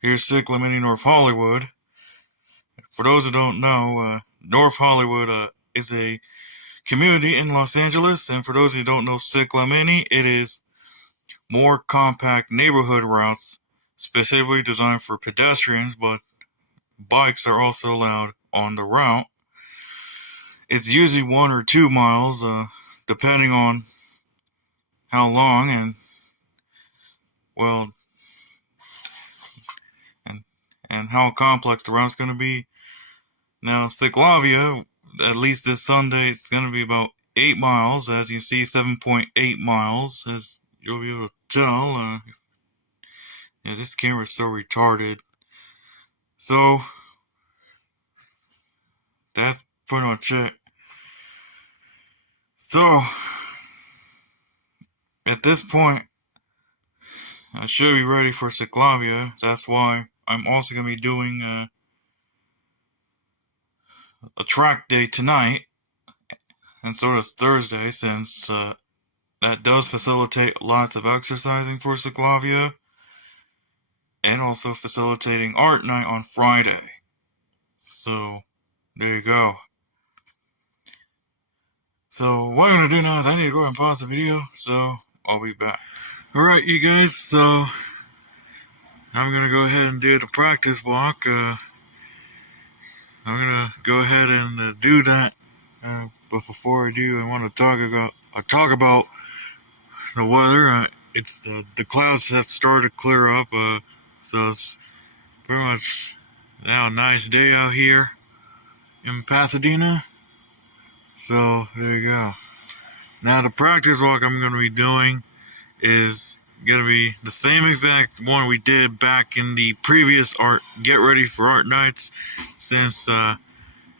Here's Cyclamini North Hollywood. For those who don't know, North Hollywood is a community in Los Angeles, and for those who don't know Cicla Mini, it is more compact neighborhood routes specifically designed for pedestrians, but bikes are also allowed on the route. It's usually 1 or 2 miles, depending on how long and how complex the route's going to be. Now, Ciclavia, at least this Sunday, it's going to be about 8 miles. As you see, 7.8 miles, as you'll be able to tell. Yeah, this camera's so retarded. So, that's pretty much it. So, at this point, I should be ready for Ciclavia. That's why I'm also going to be doing a track day tonight, and so does Thursday, since that does facilitate lots of exercising for Ciclavia, and also facilitating art night on Friday. So, there you go. So, what I'm going to do now is I need to go ahead and pause the video, so I'll be back. Alright, you guys, so I'm going to go ahead and do the practice walk. I'm going to go ahead and do that, but before I do, I want to talk about the weather. It's the clouds have started to clear up, so it's pretty much now a nice day out here in Pasadena. So there you go. Now the practice walk I'm going to be doing is going to be the same exact one we did back in the previous Get Ready for Art Nights since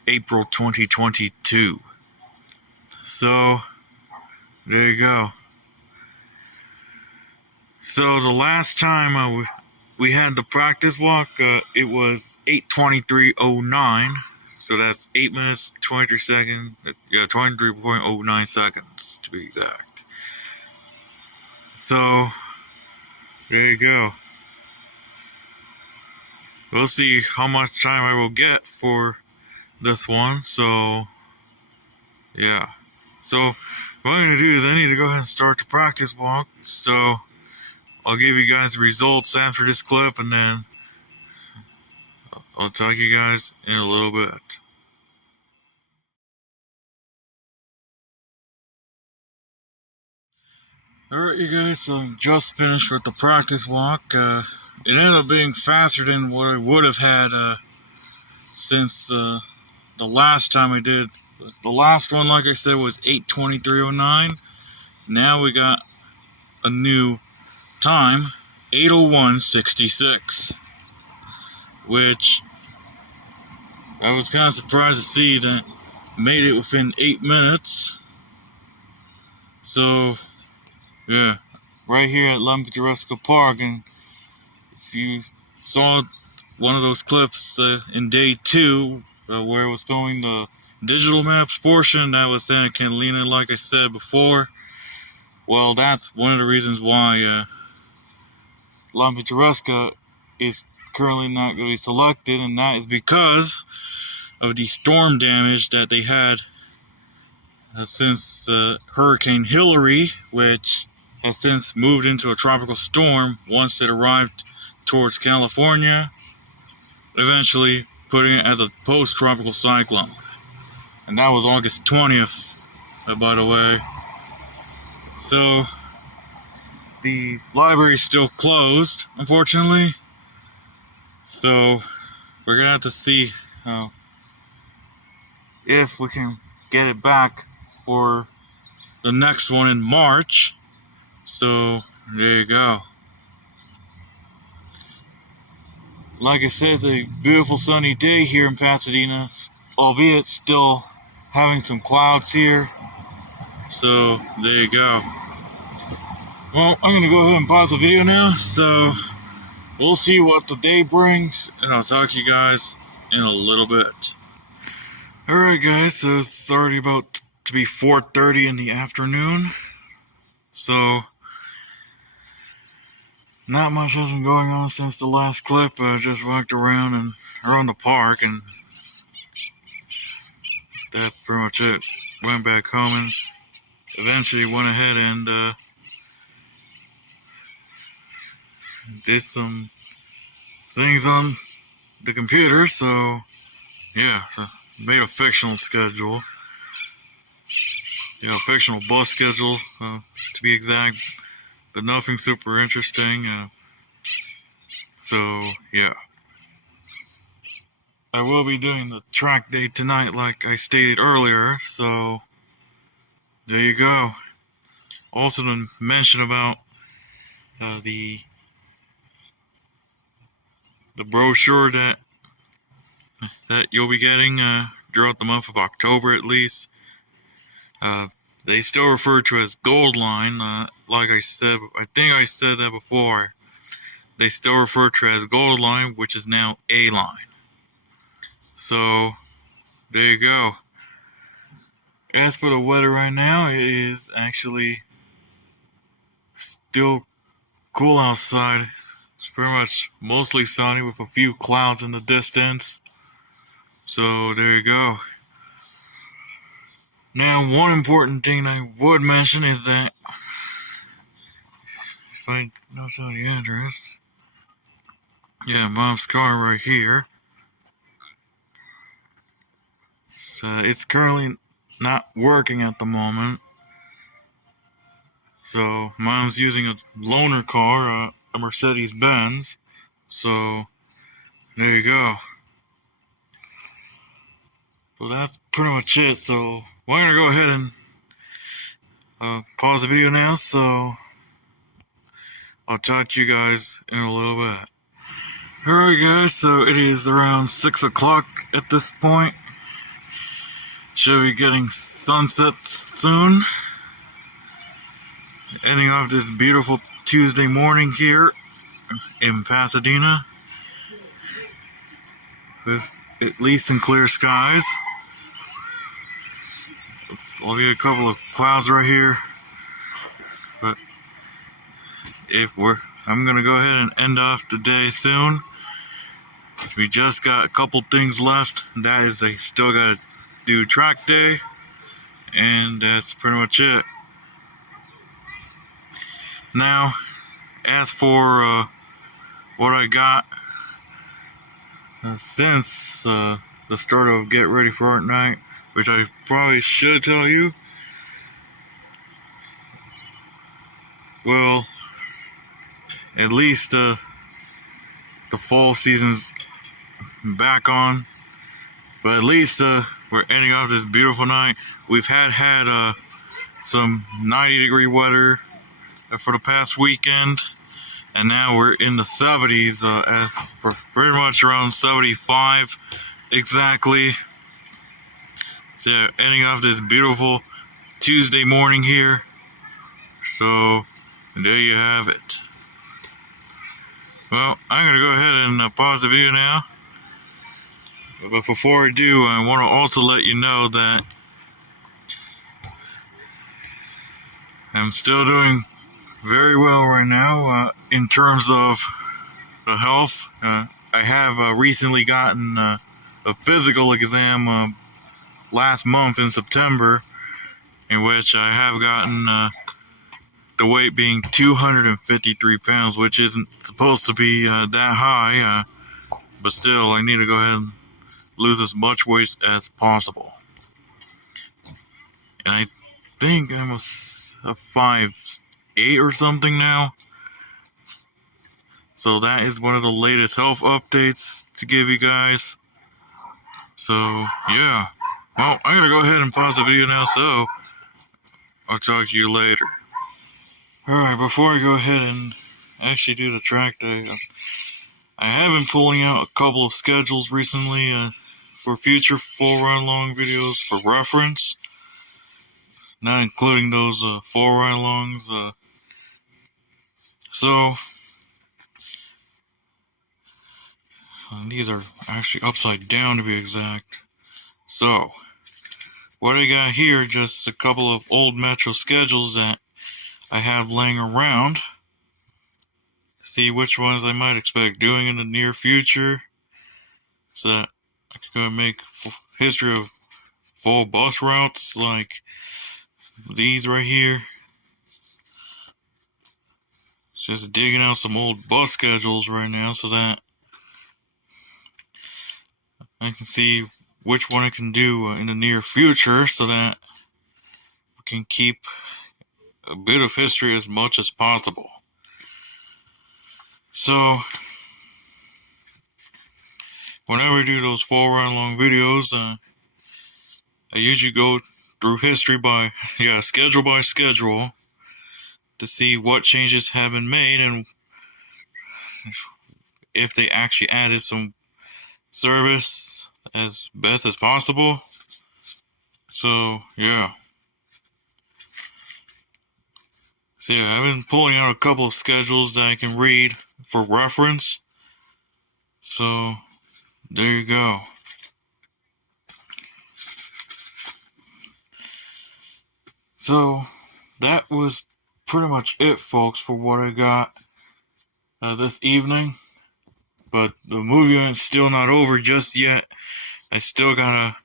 April 2022. So there you go. So the last time we had the practice walk, it was 8:23:09. So that's 8 minutes, 23 seconds, 23.09 seconds to be exact. So, there you go. We'll see how much time I will get for this one, so, yeah. So, what I'm going to do is I need to go ahead and start the practice walk, so I'll give you guys the results after this clip, and then I'll talk to you guys in a little bit. Alright, you guys, so I'm just finished with the practice walk. It ended up being faster than what I would have had since the last time I did. The last one, like I said, was 8:23:09. Now we got a new time, 8:01:66. Which I was kind of surprised to see that made it within 8 minutes. So, yeah, right here at La Pintoresca Park, and if you saw one of those clips in day 2, where it was filming the digital maps portion, that was Santa Catalina, like I said before. Well, that's one of the reasons why La Pintoresca is currently not going to be selected, and that is because of the storm damage that they had since Hurricane Hillary, which has since moved into a tropical storm once it arrived towards California, eventually putting it as a post-tropical cyclone. And that was August 20th, by the way. So, the library is still closed, unfortunately. So, we're going to have to see if we can get it back for the next one in March. So, there you go. Like I said, it's a beautiful sunny day here in Pasadena, albeit still having some clouds here. So, there you go. Well, I'm going to go ahead and pause the video now, so we'll see what the day brings, and I'll talk to you guys in a little bit. Alright guys, so it's already about to be 4:30 in the afternoon, so not much has been going on since the last clip. I just walked around the park, and that's pretty much it. Went back home and eventually went ahead and did some things on the computer, so yeah, so made a fictional schedule. Yeah, a fictional bus schedule, to be exact, but nothing super interesting. So yeah, I will be doing the track day tonight, like I stated earlier. So there you go. Also, to mention about the brochure that you'll be getting throughout the month of October, at least. They still refer to as Gold Line. Like I said, I think I said that before. They still refer to it as Gold Line, which is now A Line. So there you go. As for the weather right now, it is actually still cool outside. It's pretty much mostly sunny with a few clouds in the distance. So there you go. Now, one important thing I would mention is that if I note down the address, yeah, Mom's car right here. So it's currently not working at the moment. So Mom's using a loaner car, a Mercedes Benz. So there you go. So that's pretty much it. So we're gonna go ahead and pause the video now. So I'll talk to you guys in a little bit. Alright guys, so it is around 6 o'clock at this point. Should be getting sunset soon. Ending off this beautiful Tuesday morning here in Pasadena with at least some clear skies. I'll get a couple of clouds right here, but I'm gonna go ahead and end off the day soon. We just got a couple things left. That is, I still gotta do track day, and that's pretty much it. Now, as for what I got since the start of Get Ready for Art Night, which I probably should tell you. Well, at least the fall season's back on, but at least we're ending off this beautiful night. We've had some 90-degree weather for the past weekend, and now we're in the 70s, we're pretty much around 75 exactly. So ending off this beautiful Tuesday morning here. So there you have it. Well, I'm gonna go ahead and pause the video now. But before I do, I want to also let you know that I'm still doing very well right now in terms of the health. I have recently gotten a physical exam last month in September, in which I have gotten the weight being 253 pounds, which isn't supposed to be that high, but still I need to go ahead and lose as much weight as possible. And I think I'm a 5'8" or something now. So that is one of the latest health updates to give you guys. So yeah. Well, I'm gonna go ahead and pause the video now, so I'll talk to you later. Alright, before I go ahead and actually do the track day, I have been pulling out a couple of schedules recently for future full run long videos for reference. Not including those 4 run longs. So these are actually upside down to be exact. So what I got here, just a couple of old Metro schedules that I have laying around. See which ones I might expect doing in the near future, so that I can go and make history of full bus routes like these right here. Just digging out some old bus schedules right now so that I can see which one I can do in the near future so that I can keep a bit of history as much as possible. So, whenever I do those 4-hour long videos, I usually go through history by schedule to see what changes have been made and if they actually added some service as best as possible. So, yeah. So, yeah, I've been pulling out a couple of schedules that I can read for reference. So, there you go. So, that was pretty much it, folks, for what I got this evening. But the movie is still not over just yet. I still gotta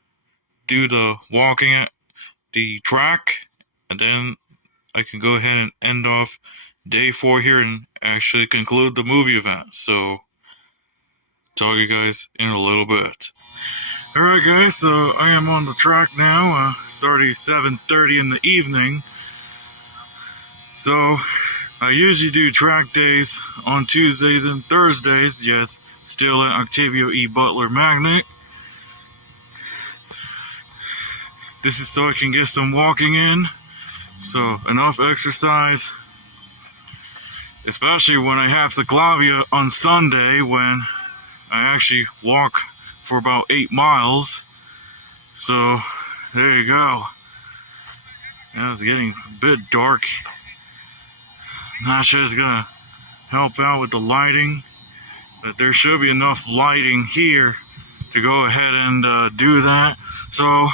do the walking at the track, and then I can go ahead and end off day 4 here and actually conclude the movie event. So, talk to you guys in a little bit. Alright guys, so I am on the track now, starting 7:30 in the evening. So, I usually do track days on Tuesdays and Thursdays, yes, still at Octavio E. Butler Magnet. This is so I can get some walking in, so enough exercise, especially when I have cyclavia on Sunday when I actually walk for about 8 miles. So there you go. Yeah, it's getting a bit dark. Not sure it's gonna help out with the lighting, but there should be enough lighting here to go ahead and do that. So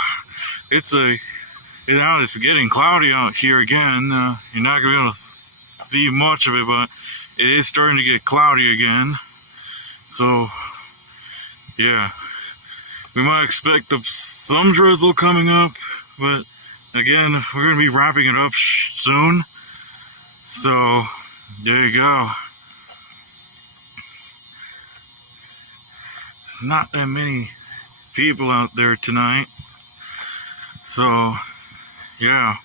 it's getting cloudy out here again. You're not gonna be able to see much of it, but it is starting to get cloudy again. So yeah, we might expect some drizzle coming up, but again, we're gonna be wrapping it up soon. So there you go. There's not that many people out there tonight. So yeah.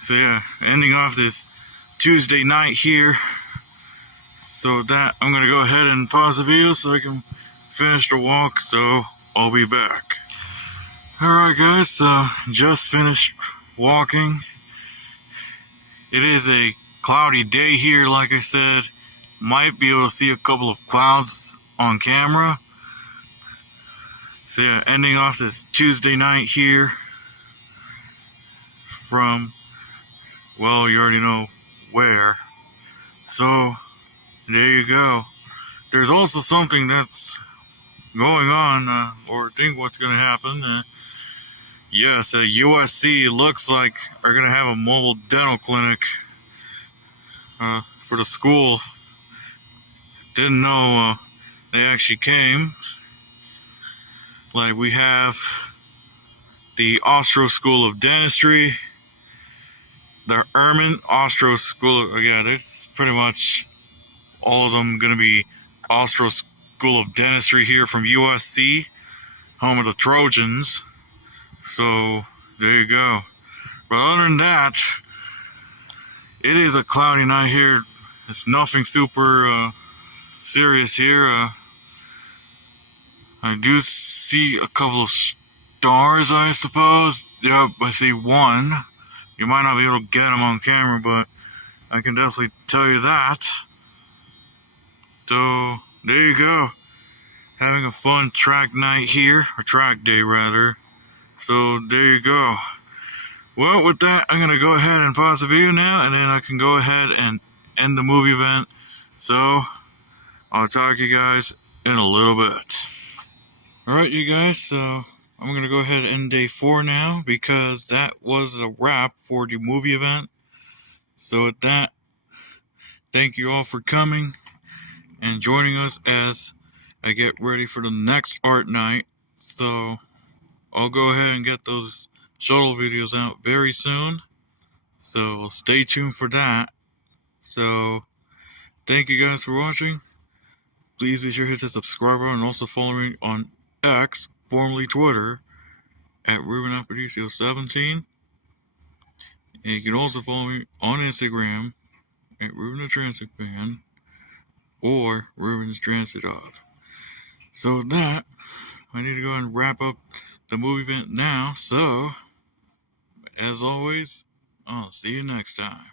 So yeah, ending off this Tuesday night here. So with that, I'm gonna go ahead and pause the video so I can finish the walk, so I'll be back. Alright guys, so just finished walking. It is a cloudy day here, like I said. Might be able to see a couple of clouds on camera. So yeah, ending off this Tuesday night here from, well, you already know where. So there you go. There's also something that's going on, or I think what's going to happen. Yes, at USC looks like are going to have a mobile dental clinic for the school. Didn't know they actually came. Like, we have the Ostro School of Dentistry, the Ehrman Ostro School. Yeah, there's pretty much all of them going to be Ostro School of Dentistry here from USC, home of the Trojans. So there you go. But other than that, it is a cloudy night here. It's nothing super serious here. I do see a couple of stars, I suppose. Yep, I see one. You might not be able to get them on camera, but I can definitely tell you that. So there you go. Having a fun track night here, or track day rather. So there you go. Well, with that, I'm going to go ahead and pause the video now, and then I can go ahead and end the movie event. So I'll talk to you guys in a little bit. Alright, you guys, so I'm going to go ahead and end day 4 now, because that was a wrap for the movie event. So with that, thank you all for coming and joining us as I get ready for the next art night So I'll go ahead and get those shuttle videos out very soon. So stay tuned for that. So thank you guys for watching. Please be sure to hit the subscribe button and also follow me on X, formerly Twitter, at Ruben Aparicio 17. And you can also follow me on Instagram at Ruben the Transit Fan or Ruben's Transit Dog. So with that, I need to go and wrap up the movie event now. So, as always, I'll see you next time.